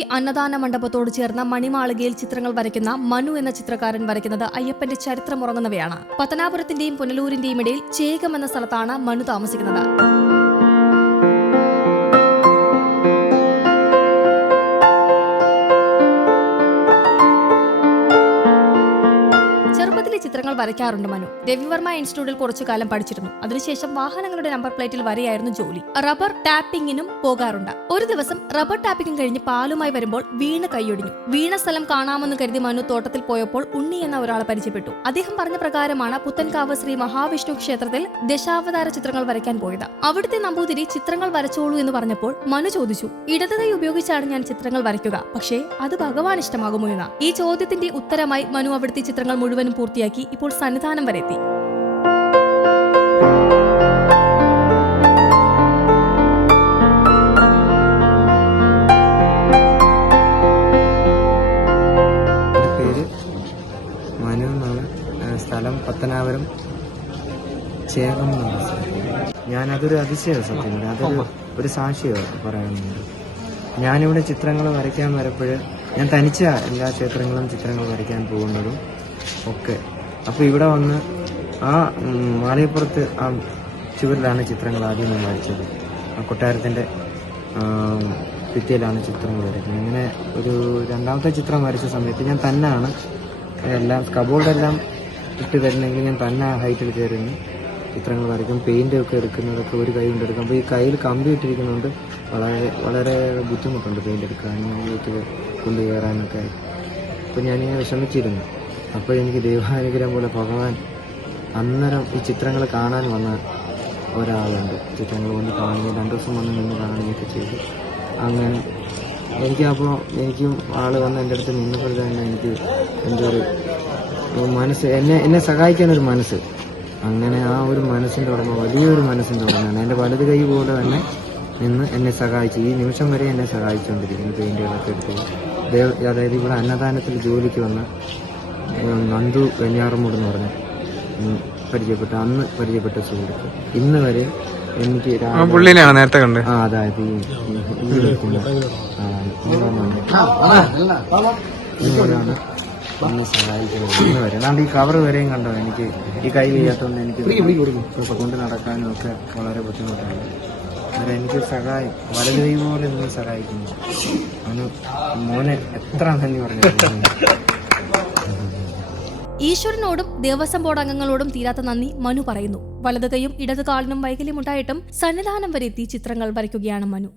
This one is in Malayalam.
അന്നദാന മണ്ഡപത്തോട് ചേർന്ന മണിമാളികയിൽ ചിത്രങ്ങൾ വരയ്ക്കുന്ന മനു എന്ന ചിത്രകാരൻ വരയ്ക്കുന്നത് അയ്യപ്പന്റെ ചരിത്രമുറങ്ങുന്നവയാണ്. പത്തനാപുരത്തിന്റെയും പുനലൂരിന്റെയും ഇടയിൽ ചേകം എന്ന സ്ഥലത്താണ് മനു താമസിക്കുന്നത്. ചിത്രങ്ങൾ വരയ്ക്കാറുണ്ട് മനു. രവിവർമ്മ ഇൻസ്റ്റിറ്റ്യൂട്ടിൽ കുറച്ചു കാലം പഠിച്ചിരുന്നു. അതിനുശേഷം വാഹനങ്ങളുടെ നമ്പർ പ്ലേറ്റിൽ വരെയായിരുന്നു ജോലി. റബ്ബർ ടാപ്പിംഗിനും പോകാറുണ്ട്. ഒരു ദിവസം റബ്ബർ ടാപ്പിംഗ് കഴിഞ്ഞ് പാലുമായി വരുമ്പോൾ വീണ് കൈയൊടിഞ്ഞു. വീണ സ്ഥലം കാണാമെന്ന് കരുതി മനു തോട്ടത്തിൽ പോയപ്പോൾ ഉണ്ണി എന്ന ഒരാളെ പരിചയപ്പെട്ടു. അദ്ദേഹം പറഞ്ഞ പ്രകാരമാണ് പുത്തൻകാവ് ശ്രീ മഹാവിഷ്ണു ക്ഷേത്രത്തിൽ ദശാവതാര ചിത്രങ്ങൾ വരയ്ക്കാൻ പോയത്. അവിടുത്തെ നമ്പൂതിരി ചിത്രങ്ങൾ വരച്ചോളൂ എന്ന് പറഞ്ഞപ്പോൾ മനു ചോദിച്ചു ഇടത് കൈ ഉപയോഗിച്ചാണ് ഞാൻ ചിത്രങ്ങൾ വരയ്ക്കുക. പക്ഷേ അത് ഭഗവാൻ ഇഷ്ടമാകുമോ എന്ന്? ഈ ചോദ്യത്തിന്റെ ഉത്തരമായി മനു അവിടുത്തെ ചിത്രങ്ങൾ മുഴുവനും പൂർത്തിയാക്കി. ഇപ്പോൾ സന്നിധാനം വരെ എത്തി. മനു എന്നാണ്. സ്ഥലം പത്തനാപുരം ചേകം ഞാൻ അതൊരു അതിശയമാണ് സത്യം. അതൊരു ഒരു സാക്ഷിയാണ് പറയാനുണ്ട്. ഞാനിവിടെ ചിത്രങ്ങൾ വരയ്ക്കാൻ വരപ്പോൾ ഞാൻ തനിച്ച എല്ലാ ക്ഷേത്രങ്ങളും ചിത്രങ്ങൾ വരയ്ക്കാൻ പോകുന്നതും ഒക്കെ അപ്പോൾ ഇവിടെ വന്ന് ആ മാലയപ്പുറത്ത് ആ ചുവരിലാണ് ചിത്രങ്ങൾ ആദ്യം ഞാൻ വരച്ചത്. ആ കൊട്ടാരത്തിന്റെ ഭിത്തിയിലാണ് ചിത്രങ്ങൾ വരയ്ക്കുന്നത് ഇങ്ങനെ ഒരു രണ്ടാമത്തെ ചിത്രം വരച്ച സമയത്ത് ഞാൻ തന്നെയാണ് എല്ലാം കബോർഡെല്ലാം ഇട്ട് തരുന്നെങ്കിൽ ഞാൻ തന്നെ ഹൈറ്റിൽ കയറി ചിത്രങ്ങൾ വരയ്ക്കും പെയിന്റ് ഒക്കെ എടുക്കുന്നതൊക്കെ ഒരു കൈ കൊണ്ട് എടുക്കും. അപ്പോൾ ഈ കയ്യിൽ കമ്പി ഇട്ടിരിക്കുന്നതുകൊണ്ട് വളരെ വളരെ ബുദ്ധിമുട്ടുണ്ട് പെയിന്റ് എടുക്കാനും വീട്ടിൽ കൊണ്ടുകയറാനൊക്കെ അപ്പോൾ ഞാനിങ്ങനെ വിഷമിച്ചിരുന്നു. അപ്പോൾ എനിക്ക് ദൈവാനുഗ്രഹം പോലെ ഭഗവാൻ അന്നേരം ഈ ചിത്രങ്ങൾ കാണാൻ വന്ന ഒരാളുണ്ട്. ചിത്രങ്ങൾ വന്ന് കാണുകയും രണ്ടു ദിവസം വന്ന് നിന്ന് കാണുകയൊക്കെ ചെയ്തു. അങ്ങനെ എനിക്കപ്പോൾ എനിക്കും ആൾ വന്ന് എന്റെ അടുത്ത് നിന്നപ്പോൾ തന്നെ എനിക്ക് എന്റെ ഒരു മനസ്സ് എന്നെ എന്നെ സഹായിക്കാനൊരു മനസ്സ്. അങ്ങനെ ആ ഒരു മനസ്സിന്റെ ഉടമ വലിയൊരു മനസ്സിന്റെ ഉടമയാണ്. എന്റെ വലത് കൈ പോലെ തന്നെ നിന്ന് എന്നെ സഹായിച്ചു. ഈ നിമിഷം വരെ എന്നെ സഹായിച്ചുകൊണ്ടിരിക്കുന്നു. പെയിന്റുകളൊക്കെ എടുത്ത്. അതായത് ഇവിടെ അന്നദാനത്തിൽ ജോലിക്ക് വന്ന നന്ദു വെഞ്ഞാറമൂട് എന്ന് പറഞ്ഞ പരിചയപ്പെട്ട അന്ന് പരിചയപ്പെട്ട സുഹൃത്ത്. ഇന്ന് വരെ എനിക്ക് പുള്ളിനെയാണ് നേരത്തെ കണ്ട്? ആ അതായത് ഈ എന്നെ സഹായിക്കുന്നത് ഇന്ന് വരെ. അതാണ്ട് ഈ കവർ വരെയും കണ്ടോ? എനിക്ക് ഈ കൈ ചെയ്യാത്തതുകൊണ്ട് എനിക്ക് കൊണ്ട് നടക്കാനും ഒക്കെ വളരെ ബുദ്ധിമുട്ടാണ്. അങ്ങനെ എനിക്ക് സഹായം വളരെ കൈ പോലെ നിന്ന് സഹായിക്കുന്നു. അവന് മോനെ എത്ര നന്ദി പറഞ്ഞു ഈശ്വരനോടും ദേവസ്വം ബോർഡ് അംഗങ്ങളോടും തീരാത്ത നന്ദി മനു പറയുന്നു. വലതു കൈയും ഇടതു കാലിനും വൈകല്യമുണ്ടായിട്ടും സന്നിധാനം വരെ എത്തി ചിത്രങ്ങൾ വരയ്ക്കുകയാണ് മനു.